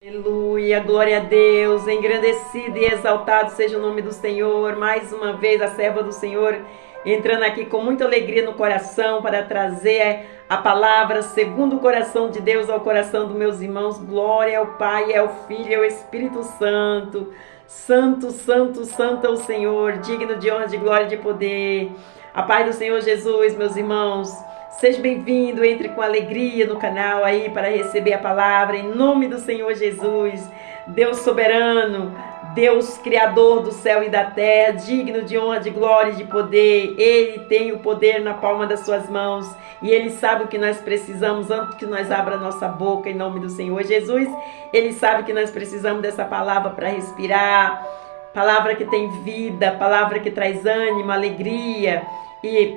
Aleluia, glória a Deus, engrandecido e exaltado seja o nome do Senhor. Mais uma vez a serva do Senhor entrando aqui com muita alegria no coração para trazer a palavra segundo o coração de Deus ao coração dos meus irmãos. Glória ao Pai, ao Filho e ao Espírito Santo. Santo, santo, santo é o Senhor, digno de honra, de glória e de poder. A paz do Senhor Jesus, meus irmãos. Seja bem-vindo, entre com alegria no canal aí para receber a palavra em nome do Senhor Jesus, Deus soberano, Deus criador do céu e da terra, digno de honra, de glória e de poder. Ele tem o poder na palma das suas mãos e Ele sabe o que nós precisamos antes que nós abra a nossa boca em nome do Senhor Jesus. Ele sabe que nós precisamos dessa palavra para respirar, palavra que tem vida, palavra que traz ânimo, alegria e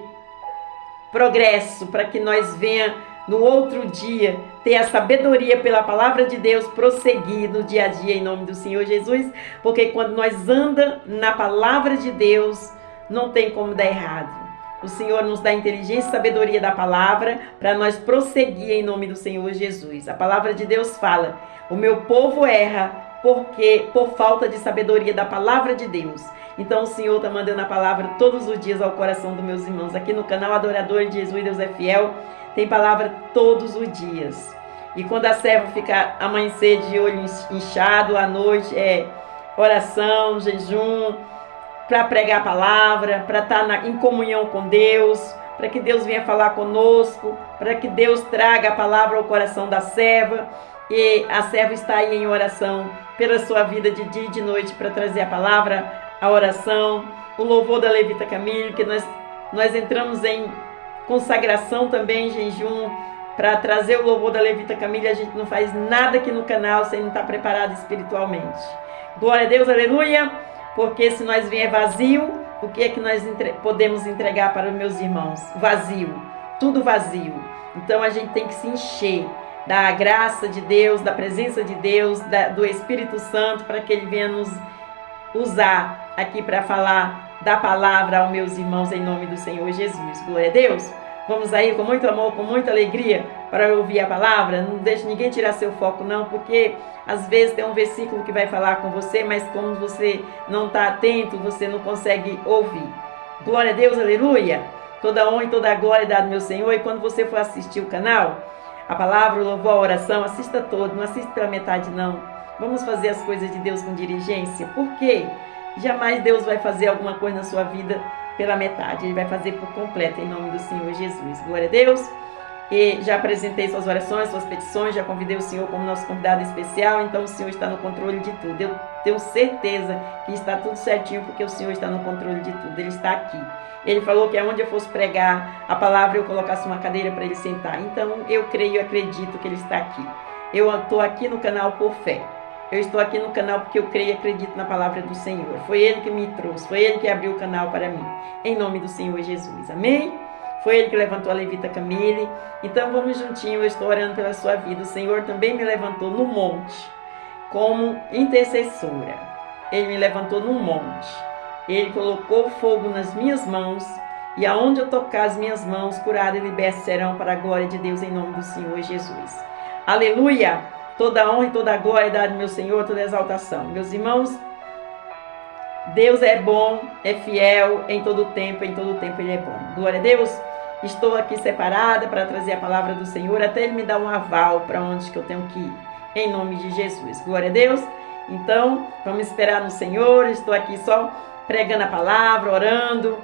progresso, para que nós venha no outro dia ter a sabedoria pela palavra de Deus, prosseguir no dia a dia em nome do Senhor Jesus, porque quando nós andamos na palavra de Deus, não tem como dar errado. O Senhor nos dá inteligência e sabedoria da palavra para nós prosseguir em nome do Senhor Jesus. A palavra de Deus fala: o meu povo erra por falta de sabedoria da palavra de Deus. Então o Senhor está mandando a palavra todos os dias ao coração dos meus irmãos. Aqui no canal Adorador de Jesus, Deus é Fiel, tem palavra todos os dias. E quando a serva fica amanhecer de olho inchado, à noite é oração, jejum, para pregar a palavra, para estar em comunhão com Deus, para que Deus venha falar conosco, para que Deus traga a palavra ao coração da serva. E a serva está aí em oração pela sua vida de dia e de noite para trazer a palavra, a oração, o louvor da Levita Camille, que nós entramos em consagração também, em jejum, para trazer o louvor da Levita Camille. A gente não faz nada aqui no canal sem não estar preparado espiritualmente. Glória a Deus, aleluia, porque se nós vier vazio, o que é que nós podemos entregar para os meus irmãos? Vazio, tudo vazio. Então a gente tem que se encher da graça de Deus, da presença de Deus, do Espírito Santo, para que Ele venha nos usar aqui para falar da palavra aos meus irmãos em nome do Senhor Jesus. Glória a Deus. Vamos aí com muito amor, com muita alegria para ouvir a palavra. Não deixe ninguém tirar seu foco não, porque às vezes tem um versículo que vai falar com você, mas como você não está atento, você não consegue ouvir. Glória a Deus, aleluia. Toda honra e toda glória dada ao meu Senhor. E quando você for assistir o canal, a palavra, o louvor, a oração, assista todo, não assista pela metade não. Vamos fazer as coisas de Deus com diligência, porque jamais Deus vai fazer alguma coisa na sua vida pela metade. Ele vai fazer por completo, em nome do Senhor Jesus. Glória a Deus. E já apresentei suas orações, suas petições, já convidei o Senhor como nosso convidado especial, então o Senhor está no controle de tudo. Eu tenho certeza que está tudo certinho, porque o Senhor está no controle de tudo, Ele está aqui. Ele falou que aonde eu fosse pregar a palavra, eu colocasse uma cadeira para Ele sentar. Então eu creio e acredito que Ele está aqui. Eu estou aqui no canal por fé. Eu estou aqui no canal porque eu creio e acredito na palavra do Senhor. Foi Ele que me trouxe, foi Ele que abriu o canal para mim. Em nome do Senhor Jesus. Amém? Foi Ele que levantou a Levita Camille. Então vamos juntinho, eu estou orando pela sua vida. O Senhor também me levantou no monte como intercessora. Ele me levantou no monte. Ele colocou fogo nas minhas mãos. E aonde eu tocar as minhas mãos, curado e liberto serão para a glória de Deus em nome do Senhor Jesus. Aleluia! Toda honra e toda glória dada ao meu Senhor, toda exaltação. Meus irmãos, Deus é bom, é fiel em todo tempo Ele é bom. Glória a Deus. Estou aqui separada para trazer a palavra do Senhor, até Ele me dar um aval para onde que eu tenho que ir, em nome de Jesus. Glória a Deus. Então, vamos esperar no Senhor. Estou aqui só pregando a palavra, orando,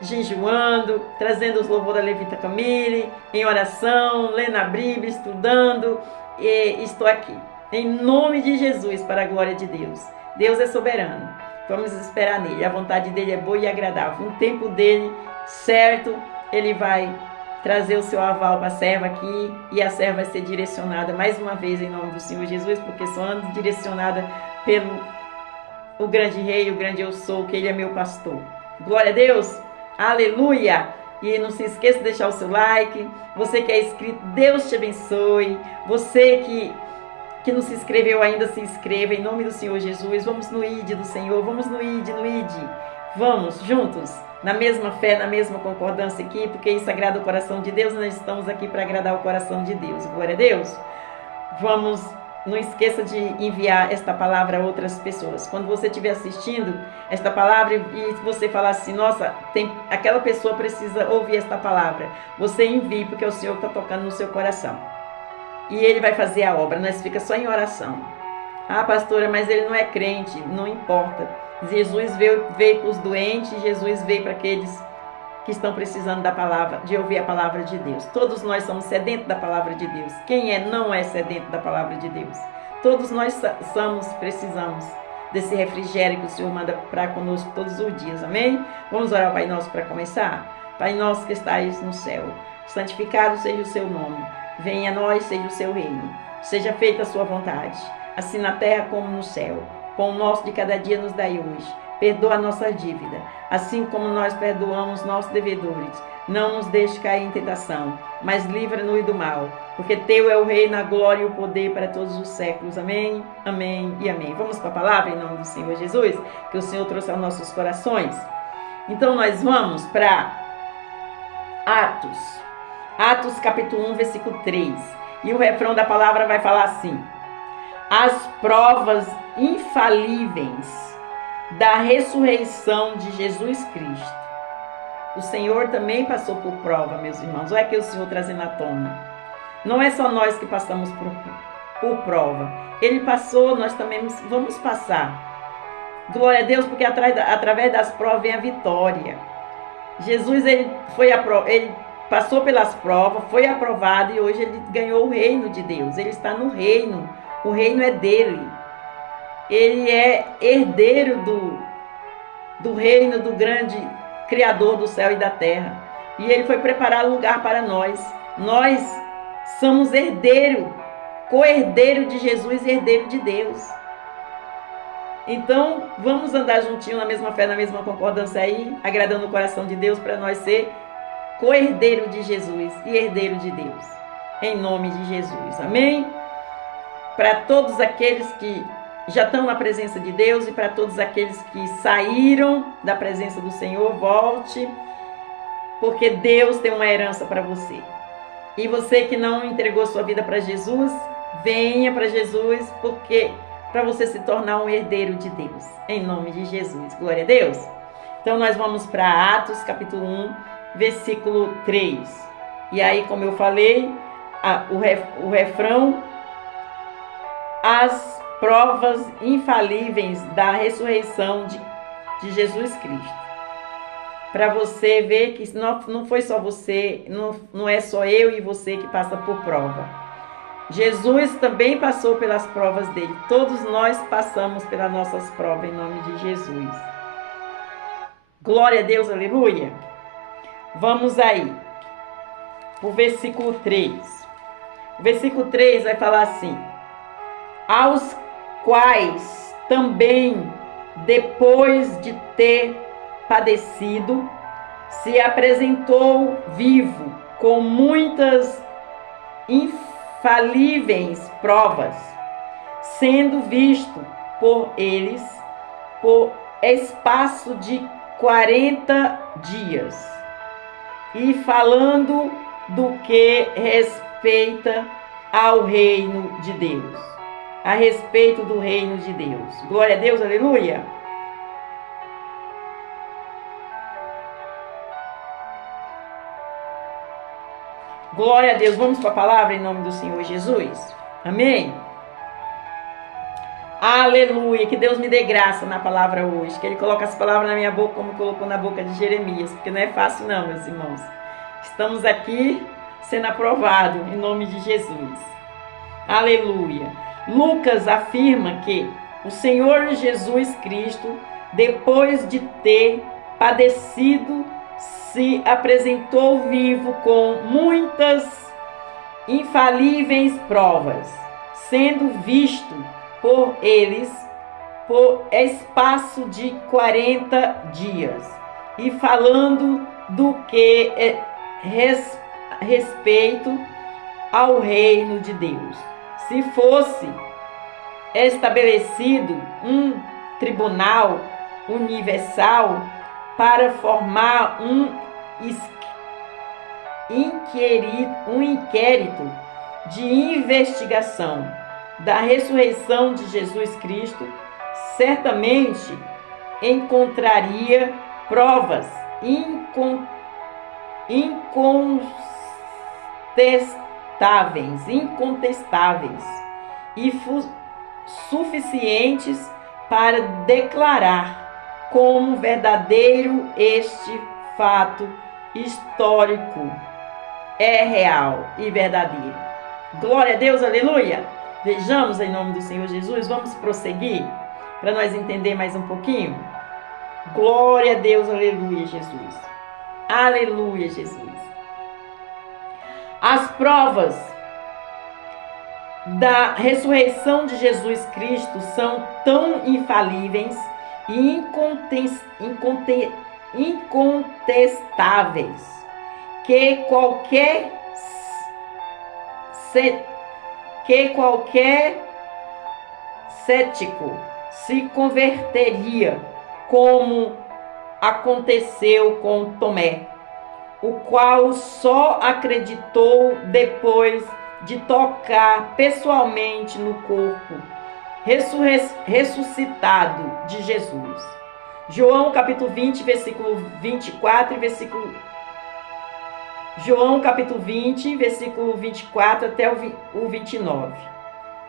jejuando, trazendo os louvores da Levita Camille, em oração, lendo a Bíblia, estudando. E estou aqui, em nome de Jesus, para a glória de Deus. Deus é soberano, vamos esperar nele. A vontade dele é boa e agradável. No tempo dele, certo, ele vai trazer o seu aval para a serva aqui, e a serva vai ser direcionada mais uma vez em nome do Senhor Jesus, porque sou direcionada pelo o grande rei, o grande eu sou, que ele é meu pastor. Glória a Deus, aleluia. E não se esqueça de deixar o seu like. Você que é inscrito, Deus te abençoe. Você que não se inscreveu ainda, se inscreva em nome do Senhor Jesus. Vamos no ID do Senhor, vamos no ID, no ID. Vamos juntos, na mesma fé, na mesma concordância aqui, porque isso agrada o coração de Deus. Nós estamos aqui para agradar o coração de Deus. Glória a Deus. Vamos não esqueça de enviar esta palavra a outras pessoas. Quando você estiver assistindo esta palavra e você falar assim, nossa, aquela pessoa precisa ouvir esta palavra, você envie, porque o Senhor está tocando no seu coração. E Ele vai fazer a obra, nós fica só em oração. Ah, pastora, mas ele não é crente, não importa. Jesus veio para os doentes, Jesus veio para aqueles que estão precisando da palavra, de ouvir a palavra de Deus. Todos nós somos sedentos da palavra de Deus. Quem não é sedento da palavra de Deus? Todos nós precisamos desse refrigério que o Senhor manda para conosco todos os dias, amém? Vamos orar ao Pai Nosso para começar? Pai Nosso que estais no céu, santificado seja o seu nome, venha a nós, seja o seu reino, seja feita a sua vontade, assim na terra como no céu. Pão nosso de cada dia nos dai hoje, perdoa a nossa dívida, assim como nós perdoamos nossos devedores. Não nos deixe cair em tentação, mas livra-nos do mal, porque teu é o reino, a glória e o poder para todos os séculos. Amém, amém e amém. Vamos para a palavra em nome do Senhor Jesus, que o Senhor trouxe aos nossos corações. Então nós vamos para Atos capítulo 1, versículo 3. E o refrão da palavra vai falar assim: as provas infalíveis da ressurreição de Jesus Cristo. O Senhor também passou por prova, meus irmãos. Olha aqui o Senhor trazendo à tona. Não é só nós que passamos por prova. Ele passou, nós também vamos passar. Glória a Deus, porque através das provas vem a vitória. Jesus, ele passou pelas provas, foi aprovado e hoje ele ganhou o reino de Deus. Ele está no reino. O reino é dele. Ele é herdeiro do reino do grande Criador do céu e da terra. E ele foi preparar lugar para nós. Nós somos co-herdeiro de Jesus e herdeiro de Deus. Então, vamos andar juntinho na mesma fé, na mesma concordância aí, agradando o coração de Deus para nós ser co-herdeiro de Jesus e herdeiro de Deus. Em nome de Jesus. Amém? Para todos aqueles que já estão na presença de Deus e para todos aqueles que saíram da presença do Senhor, volte, porque Deus tem uma herança para você. E você que não entregou sua vida para Jesus, venha para Jesus, porque para você se tornar um herdeiro de Deus, em nome de Jesus. Glória a Deus. Então nós vamos para Atos capítulo 1, versículo 3. E aí, como eu falei, o refrão: as provas infalíveis da ressurreição de Jesus Cristo. Para você ver que não foi só você, não é só eu e você que passa por prova. Jesus também passou pelas provas dele. Todos nós passamos pelas nossas provas em nome de Jesus. Glória a Deus, aleluia. Vamos aí, o versículo 3. O versículo 3 vai falar assim: aos quais também, depois de ter padecido, se apresentou vivo com muitas infalíveis provas, sendo visto por eles por espaço de 40 dias, e falando do que respeita ao reino de Deus. A respeito do reino de Deus. Glória a Deus, aleluia. Glória a Deus. Vamos para a palavra em nome do Senhor Jesus. Amém. Aleluia. Que Deus me dê graça na palavra hoje. Que Ele coloque as palavras na minha boca como colocou na boca de Jeremias. Porque não é fácil não, meus irmãos. Estamos aqui sendo aprovados em nome de Jesus. Aleluia. Lucas afirma que o Senhor Jesus Cristo, depois de ter padecido, se apresentou vivo com muitas infalíveis provas, sendo visto por eles por espaço de 40 dias, e falando do que respeito ao reino de Deus. Se fosse estabelecido um tribunal universal para formar um inquérito de investigação, da ressurreição de Jesus Cristo, certamente encontraria provas incontestáveis e suficientes para declarar como verdadeiro este fato histórico é real e verdadeiro. Glória a Deus, aleluia! Vejamos em nome do Senhor Jesus, vamos prosseguir para nós entender mais um pouquinho. Glória a Deus, aleluia, Jesus. Aleluia, Jesus. As provas da ressurreição de Jesus Cristo são tão infalíveis e incontestáveis que qualquer cético se converteria, como aconteceu com Tomé, o qual só acreditou depois de tocar pessoalmente no corpo ressuscitado de Jesus. João capítulo 20, versículo 24 e João capítulo 20, versículo 24 até o 29.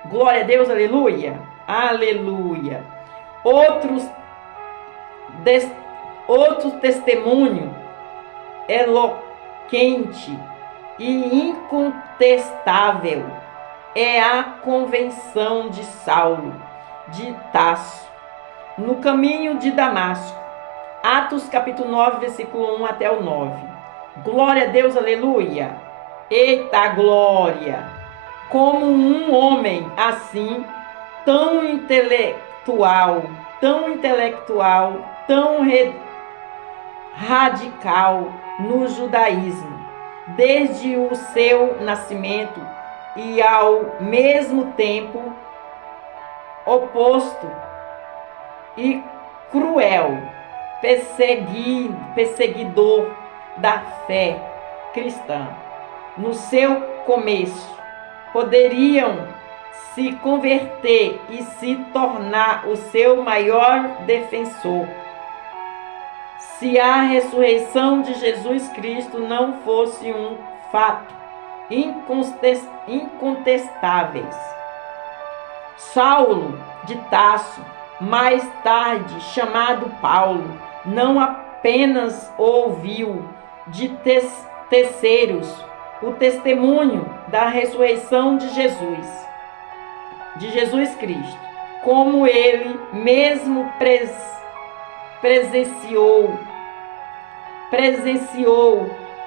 Glória a Deus, aleluia, aleluia. Outro testemunho eloquente e incontestável é a conversão de Saulo de Tarso no caminho de Damasco. Atos capítulo 9, versículo 1 até o 9. Glória a Deus, aleluia. Eita glória! Como um homem assim, tão intelectual, tão radical no judaísmo, desde o seu nascimento, e ao mesmo tempo oposto e cruel, perseguidor da fé cristã. No seu começo, poderiam se converter e se tornar o seu maior defensor, se a ressurreição de Jesus Cristo não fosse um fato incontestáveis. Saulo de Tarso, mais tarde chamado Paulo, não apenas ouviu de terceiros o testemunho da ressurreição de Jesus Cristo, como ele mesmo presenciou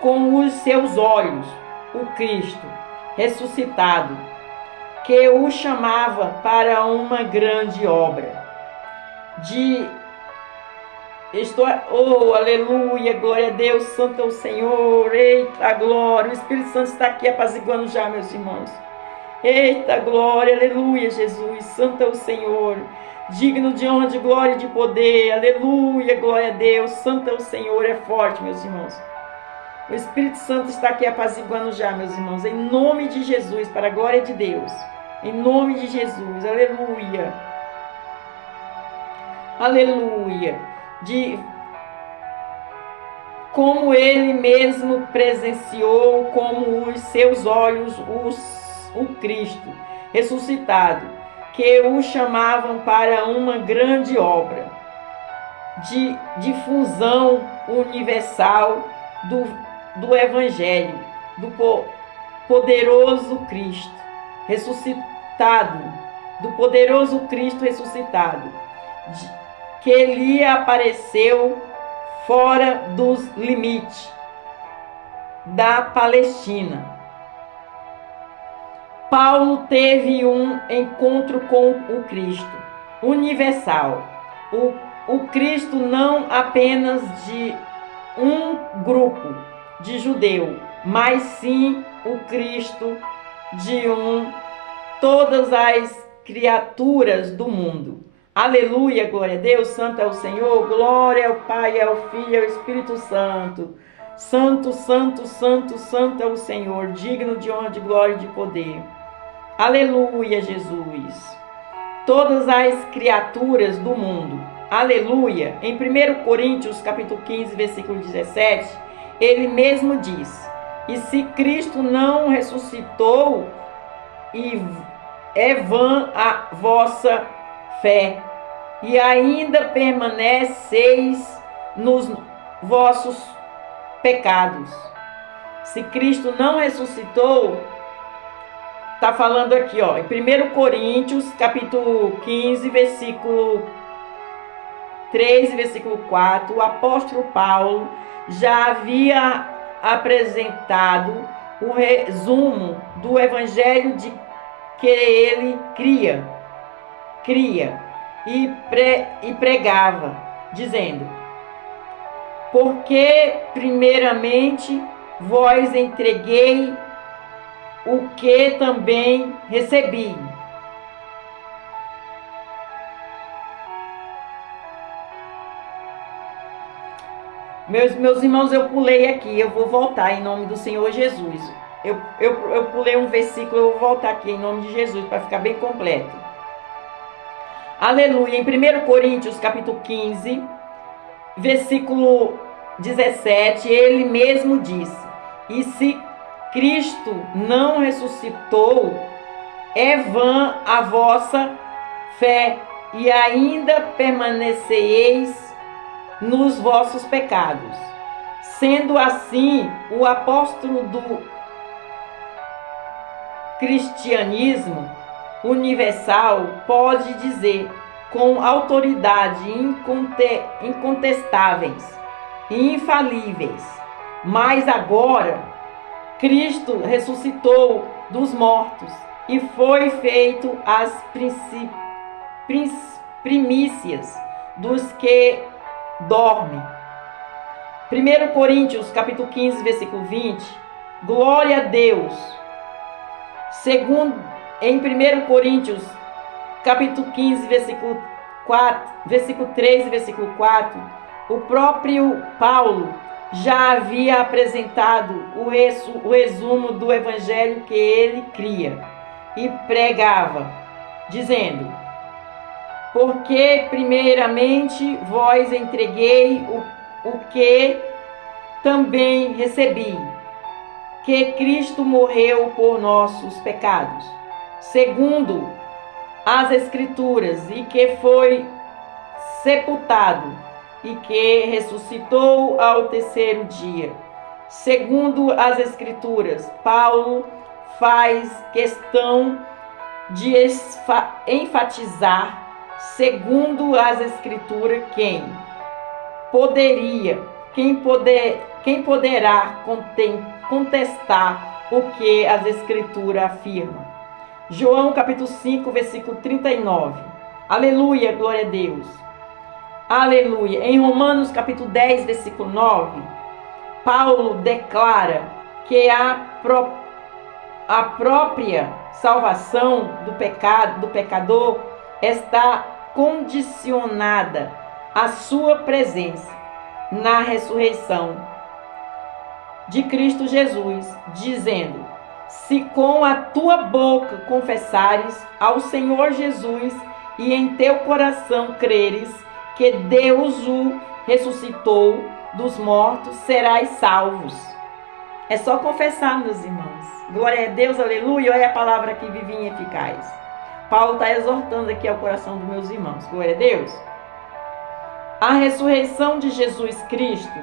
com os seus olhos o Cristo ressuscitado, que o chamava para uma grande obra. Aleluia, glória a Deus, santo é o Senhor, eita glória, o Espírito Santo está aqui apaziguando já, meus irmãos. Eita glória, aleluia, Jesus, santo é o Senhor, digno de honra, de glória e de poder, aleluia, glória a Deus, santo é o Senhor, é forte, meus irmãos. O Espírito Santo está aqui apaziguando já, meus irmãos, em nome de Jesus, para a glória de Deus, em nome de Jesus, aleluia, aleluia, como ele mesmo presenciou com os seus olhos o Cristo ressuscitado, que o chamavam para uma grande obra de difusão universal do Evangelho, do poderoso Cristo ressuscitado, que lhe apareceu fora dos limites da Palestina. Paulo teve um encontro com o Cristo universal, o Cristo não apenas de um grupo de judeu, mas sim o Cristo de todas as criaturas do mundo. Aleluia, glória a Deus, santo é o Senhor, glória ao Pai, ao Filho e ao Espírito Santo. Santo, santo, santo, santo é o Senhor, digno de honra, de glória e de poder. Aleluia, Jesus. Todas as criaturas do mundo. Aleluia. Em 1 Coríntios, capítulo 15, versículo 17, ele mesmo diz: e se Cristo não ressuscitou, é vã a vossa fé, e ainda permaneceis nos vossos pecados. Se Cristo não ressuscitou, está falando aqui, ó, em 1 Coríntios, capítulo 15, versículo 3 e versículo 4, o apóstolo Paulo já havia apresentado o resumo do evangelho de que ele cria e pregava, dizendo: porque primeiramente vós entreguei o que também recebi. Meus irmãos, eu pulei aqui, eu vou voltar em nome do Senhor Jesus. Eu pulei um versículo, eu vou voltar aqui em nome de Jesus para ficar bem completo. Aleluia. Em 1 Coríntios, capítulo 15, versículo 17, ele mesmo disse: e se Cristo não ressuscitou, é vã a vossa fé, e ainda permaneceis nos vossos pecados. Sendo assim, o apóstolo do cristianismo universal pode dizer com autoridade incontestáveis e infalíveis: mas agora Cristo ressuscitou dos mortos e foi feito as primícias dos que dormem. 1 Coríntios, capítulo 15, versículo 20. Glória a Deus. Segundo, em 1 Coríntios, capítulo 15, versículo 3 e versículo 4, o próprio Paulo já havia apresentado o resumo do evangelho que ele cria e pregava, dizendo: porque primeiramente vós entreguei o que também recebi, que Cristo morreu por nossos pecados, segundo as Escrituras, e que foi sepultado, e que ressuscitou ao terceiro dia, segundo as Escrituras. Paulo faz questão de enfatizar, segundo as Escrituras, quem poderá contestar o que as Escrituras afirmam. João capítulo 5, versículo 39. Aleluia, glória a Deus. Aleluia. Em Romanos capítulo 10, versículo 9, Paulo declara que a própria salvação do pecador está condicionada à sua presença na ressurreição de Cristo Jesus, dizendo: se com a tua boca confessares ao Senhor Jesus e em teu coração creres que Deus o ressuscitou dos mortos, serás salvos. É só confessar, meus irmãos. Glória a Deus, aleluia. Olha a palavra que vive e eficaz. Paulo está exortando aqui ao coração dos meus irmãos. Glória a Deus. A ressurreição de Jesus Cristo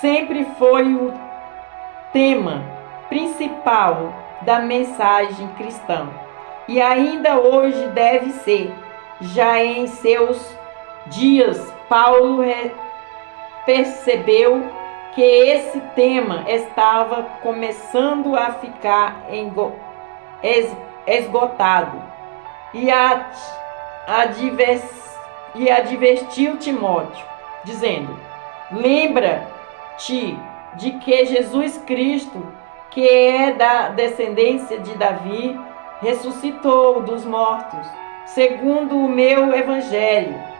sempre foi o tema principal da mensagem cristã. E ainda hoje deve ser. Já em seus dias, Paulo percebeu que esse tema estava começando a ficar esgotado e advertiu Timóteo, dizendo: lembra-te de que Jesus Cristo, que é da descendência de Davi, ressuscitou dos mortos, segundo o meu evangelho.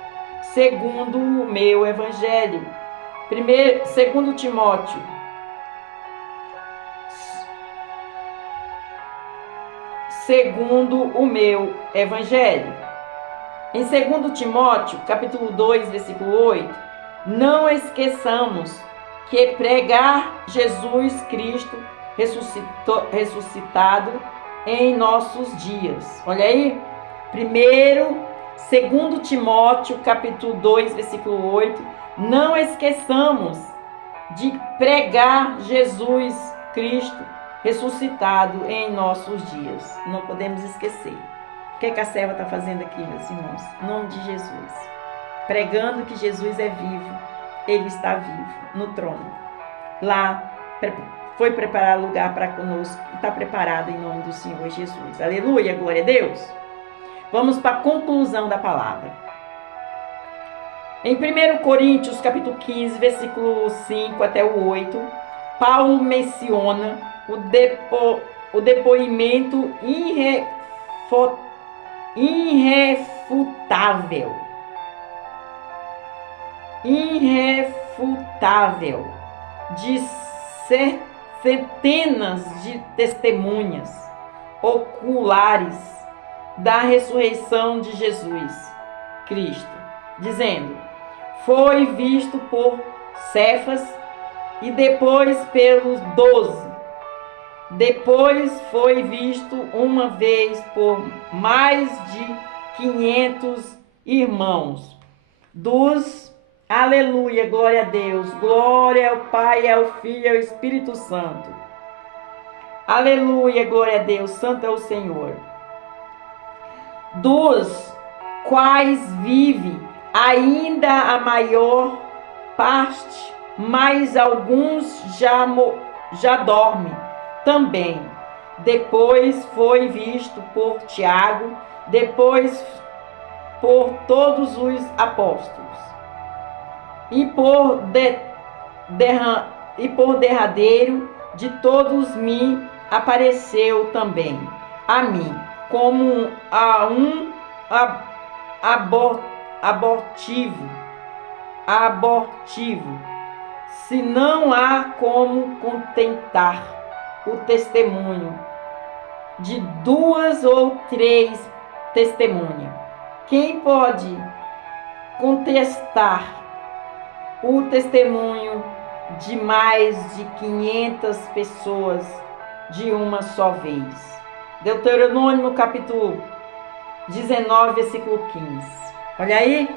Segundo Timóteo segundo o meu evangelho. Em 2 Timóteo, capítulo 2, versículo 8, não esqueçamos que pregar Jesus Cristo ressuscitado em nossos dias. Olha aí, 2 Timóteo, capítulo 2, versículo 8, não esqueçamos de pregar Jesus Cristo ressuscitado em nossos dias. Não podemos esquecer. O que a serva está fazendo aqui, meus irmãos? Em nome de Jesus. Pregando que Jesus é vivo. Ele está vivo no trono. Lá foi preparar lugar para conosco. Está preparado em nome do Senhor Jesus. Aleluia, glória a Deus. Vamos para a conclusão da palavra. Em 1 Coríntios, capítulo 15, versículo 5 até o 8, Paulo menciona o depoimento irrefutável de centenas de testemunhas oculares da ressurreição de Jesus Cristo, dizendo: foi visto por Cefas e depois pelos 12. Depois foi visto uma vez por mais de 500 irmãos. Aleluia, glória a Deus, glória ao Pai, ao Filho e ao Espírito Santo. Aleluia, glória a Deus, santo é o Senhor. Dos quais vive ainda a maior parte, mas alguns já dormem também. Depois foi visto por Tiago, depois por todos os apóstolos. E por derradeiro de todos me apareceu também a mim, como a um abortivo, se não há como contentar o testemunho de 2 ou 3 testemunhas. Quem pode contestar o testemunho de mais de 500 pessoas de uma só vez? Deuteronômio capítulo 19, versículo 15. Olha aí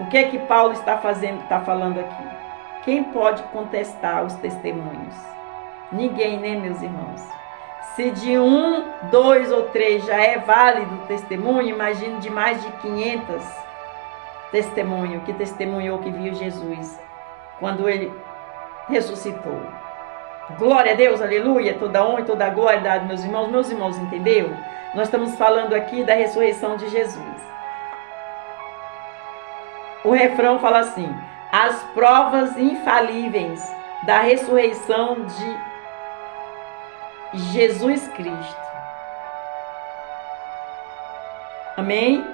o que é que Paulo está falando aqui. Quem pode contestar os testemunhos? Ninguém, né, meus irmãos? Se de 1, 2 ou 3 já é válido o testemunho, imagine de mais de 500 testemunhos que testemunhou que viu Jesus quando ele ressuscitou. Glória a Deus, aleluia, toda honra e toda glória dada, meus irmãos. Meus irmãos, entendeu? Nós estamos falando aqui da ressurreição de Jesus. O refrão fala assim: as provas infalíveis da ressurreição de Jesus Cristo. Amém?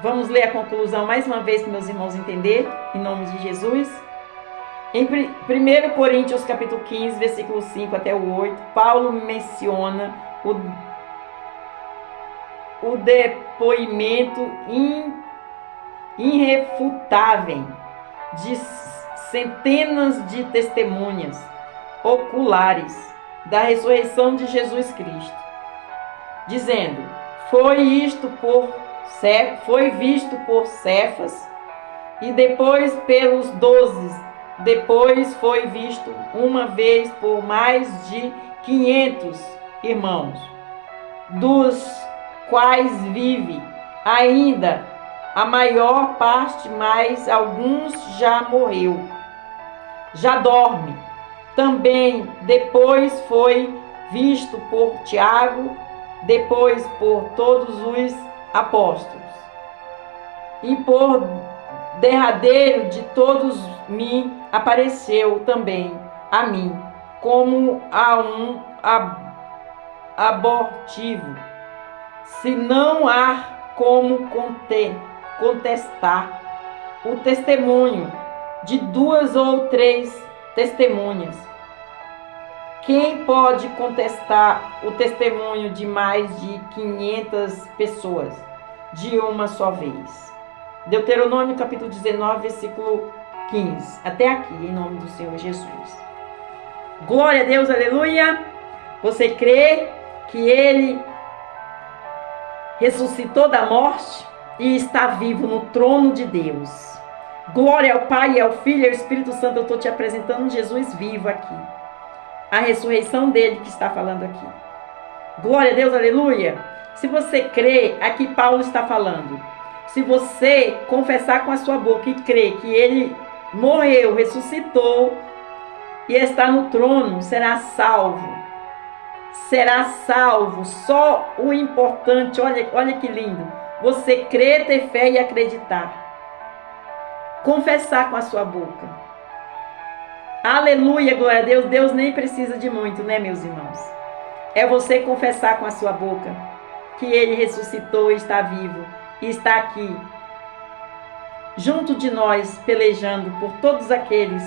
Vamos ler a conclusão mais uma vez para meus irmãos entenderem, em nome de Jesus. Em 1 Coríntios capítulo 15, versículo 5 até o 8, Paulo menciona o depoimento irrefutável de centenas de testemunhas oculares da ressurreição de Jesus Cristo, dizendo: foi visto por Cefas e depois pelos 12. Depois foi visto uma vez por mais de 500 irmãos, dos quais vive ainda a maior parte, mas alguns já morreu, já dorme. Também depois foi visto por Tiago, depois por todos os apóstolos. E por derradeiro de todos me apareceu também a mim, como a um abortivo, se não há como contestar o testemunho de 2 ou 3 testemunhas. Quem pode contestar o testemunho de mais de 500 pessoas de uma só vez? Deuteronômio capítulo 19, versículo 15. Até aqui, em nome do Senhor Jesus. Glória a Deus, aleluia. Você crê que Ele ressuscitou da morte e está vivo no trono de Deus? Glória ao Pai, e ao Filho e ao Espírito Santo. Eu estou te apresentando Jesus vivo aqui. A ressurreição dele que está falando aqui. Glória a Deus, aleluia. Se você crê, aqui Paulo está falando. Se você confessar com a sua boca e crer que ele morreu, ressuscitou e está no trono, será salvo. Será salvo. Só o importante, olha que lindo. Você crer, ter fé e acreditar. Confessar com a sua boca. Aleluia, glória a Deus. Deus nem precisa de muito, né, meus irmãos? É você confessar com a sua boca que Ele ressuscitou e está vivo. E está aqui, junto de nós, pelejando por todos aqueles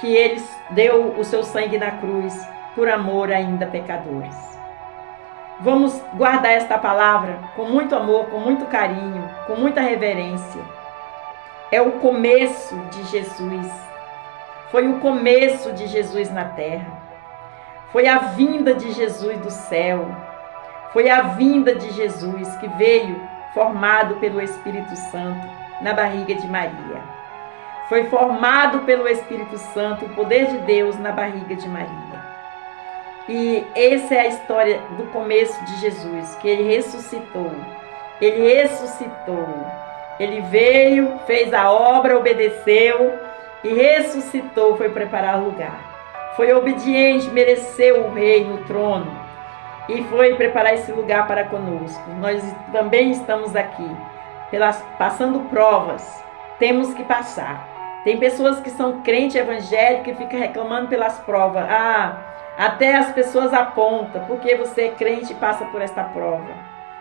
que Ele deu o seu sangue na cruz, por amor ainda pecadores. Vamos guardar esta palavra com muito amor, com muito carinho, com muita reverência. É o começo de Jesus. Foi o começo de Jesus na terra. Foi a vinda de Jesus do céu. Foi a vinda de Jesus que veio formado pelo Espírito Santo na barriga de Maria. Foi formado pelo Espírito Santo, o poder de Deus na barriga de Maria. E essa é a história do começo de Jesus, que Ele ressuscitou. Ele ressuscitou. Ele veio, fez a obra, obedeceu e ressuscitou, foi preparar o lugar. Foi obediente, mereceu o rei no trono e foi preparar esse lugar para conosco. Nós também estamos aqui, passando provas, temos que passar. Tem pessoas que são crente evangélico e ficam reclamando pelas provas. Até as pessoas apontam, porque você é crente e passa por esta prova.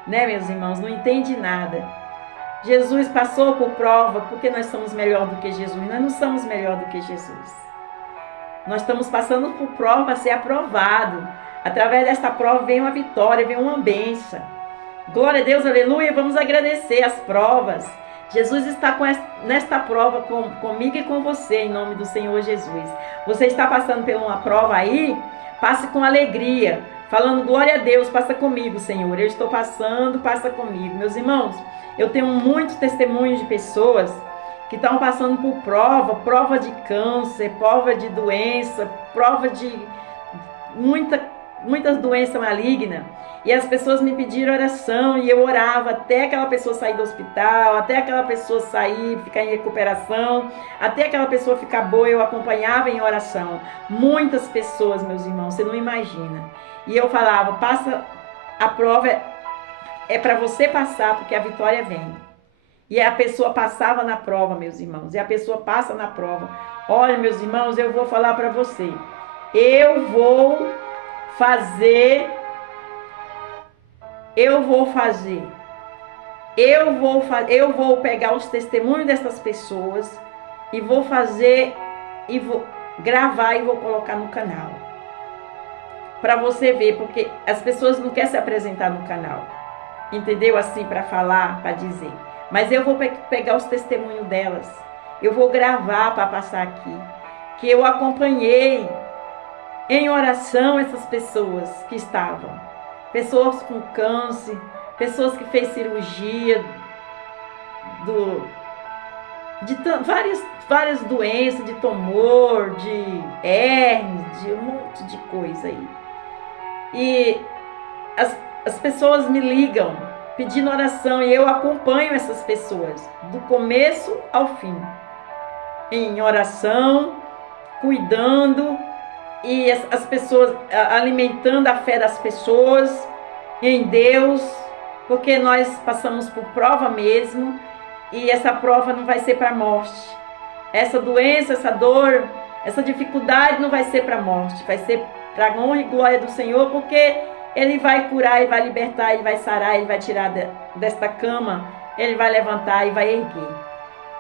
Né, meus irmãos? Não entende nada. Jesus passou por prova porque nós somos melhor do que Jesus. Nós não somos melhor do que Jesus. Nós estamos passando por prova para ser aprovado. Através desta prova vem uma vitória, vem uma bênção. Glória a Deus, aleluia. Vamos agradecer as provas. Jesus está nesta prova comigo e com você, em nome do Senhor Jesus. Você está passando por uma prova aí? Passe com alegria, falando glória a Deus, passa comigo, Senhor. Eu estou passando, passa comigo. Meus irmãos, eu tenho muitos testemunhos de pessoas que estão passando por prova de câncer, prova de doença, prova de muitas doenças malignas. E as pessoas me pediram oração e eu orava até aquela pessoa sair do hospital, até aquela pessoa sair, ficar em recuperação, até aquela pessoa ficar boa, eu acompanhava em oração. Muitas pessoas, meus irmãos, você não imagina. E eu falava, passa, a prova é para você passar, porque a vitória vem. E a pessoa passava na prova, meus irmãos, e a pessoa passa na prova. Olha, meus irmãos, eu vou falar para você. Eu vou pegar os testemunhos dessas pessoas e vou fazer, e vou gravar e vou colocar no canal. Para você ver, porque as pessoas não querem se apresentar no canal. Entendeu? Assim, para falar, para dizer. Mas eu vou pegar os testemunhos delas. Eu vou gravar para passar aqui. Que eu acompanhei em oração essas pessoas que estavam. Pessoas com câncer, pessoas que fez cirurgia, de várias doenças, de tumor, de hernia, de um monte de coisa aí. E as pessoas me ligam pedindo oração e eu acompanho essas pessoas do começo ao fim, em oração, cuidando e as pessoas alimentando a fé das pessoas em Deus, porque nós passamos por prova mesmo e essa prova não vai ser para a morte. Essa doença, essa dor, essa dificuldade não vai ser para a morte, vai ser para a honra e glória do Senhor, porque Ele vai curar, Ele vai libertar, Ele vai sarar, Ele vai tirar desta cama, Ele vai levantar e vai erguer.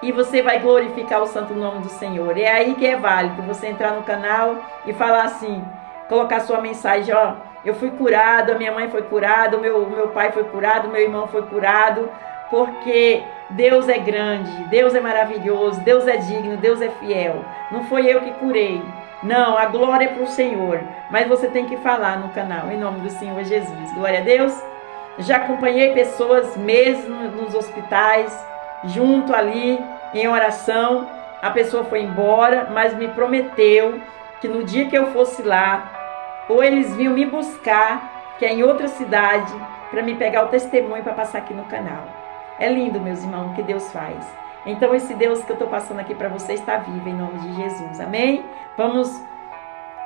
E você vai glorificar o santo nome do Senhor. É aí que é válido você entrar no canal e falar assim, colocar sua mensagem, ó, eu fui curado, a minha mãe foi curada, o meu pai foi curado, o meu irmão foi curado, porque Deus é grande, Deus é maravilhoso, Deus é digno, Deus é fiel. Não foi eu que curei. Não, a glória é para o Senhor. Mas você tem que falar no canal, em nome do Senhor Jesus. Glória a Deus. Já acompanhei pessoas mesmo nos hospitais, junto ali, em oração. A pessoa foi embora, mas me prometeu que no dia que eu fosse lá, ou eles vinham me buscar, que é em outra cidade, para me pegar o testemunho para passar aqui no canal. É lindo, meus irmãos, o que Deus faz. Então, esse Deus que eu estou passando aqui para você está vivo, em nome de Jesus. Amém?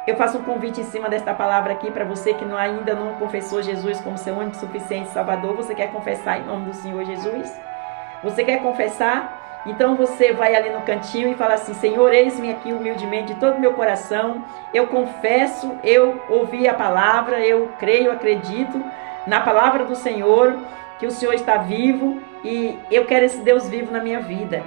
Eu faço um convite em cima desta palavra aqui para você que ainda não confessou Jesus como seu único, suficiente Salvador. Você quer confessar em nome do Senhor Jesus? Você quer confessar? Então você vai ali no cantinho e fala assim: Senhor, eis-me aqui humildemente de todo o meu coração. Eu confesso, eu ouvi a palavra, eu creio, acredito na palavra do Senhor, que o Senhor está vivo e eu quero esse Deus vivo na minha vida.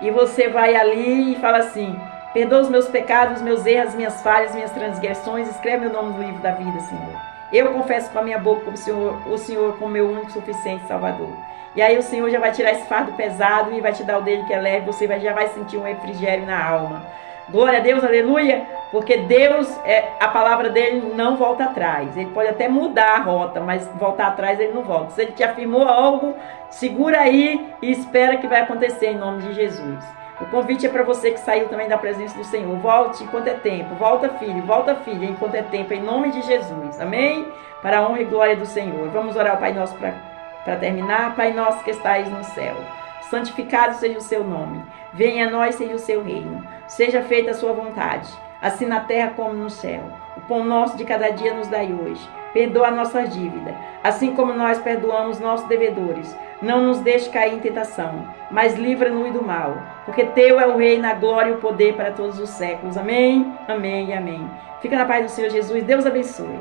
E você vai ali e fala assim: perdoa os meus pecados, meus erros, minhas falhas, minhas transgressões, escreve meu nome no livro da vida, Senhor. Eu confesso com a minha boca o Senhor como meu único, suficiente Salvador. E aí o Senhor já vai tirar esse fardo pesado e vai te dar o dele que é leve, você já vai sentir um refrigério na alma. Glória a Deus, aleluia, porque Deus, a palavra dele não volta atrás. Ele pode até mudar a rota, mas voltar atrás ele não volta. Se ele te afirmou algo, segura aí e espera que vai acontecer em nome de Jesus. O convite é para você que saiu também da presença do Senhor. Volte enquanto é tempo. Volta, filho, volta, filha, enquanto é tempo, em nome de Jesus. Amém? Para a honra e glória do Senhor. Vamos orar ao Pai Nosso para terminar. Pai nosso que estais no céu, santificado seja o seu nome. Venha a nós, seja o seu reino. Seja feita a sua vontade, assim na terra como no céu. O pão nosso de cada dia nos dai hoje. Perdoa a nossa dívida, assim como nós perdoamos nossos devedores. Não nos deixe cair em tentação, mas livra-nos do mal. Porque teu é o reino, a glória e o poder para todos os séculos. Amém, amém e amém. Fica na paz do Senhor Jesus. Deus abençoe.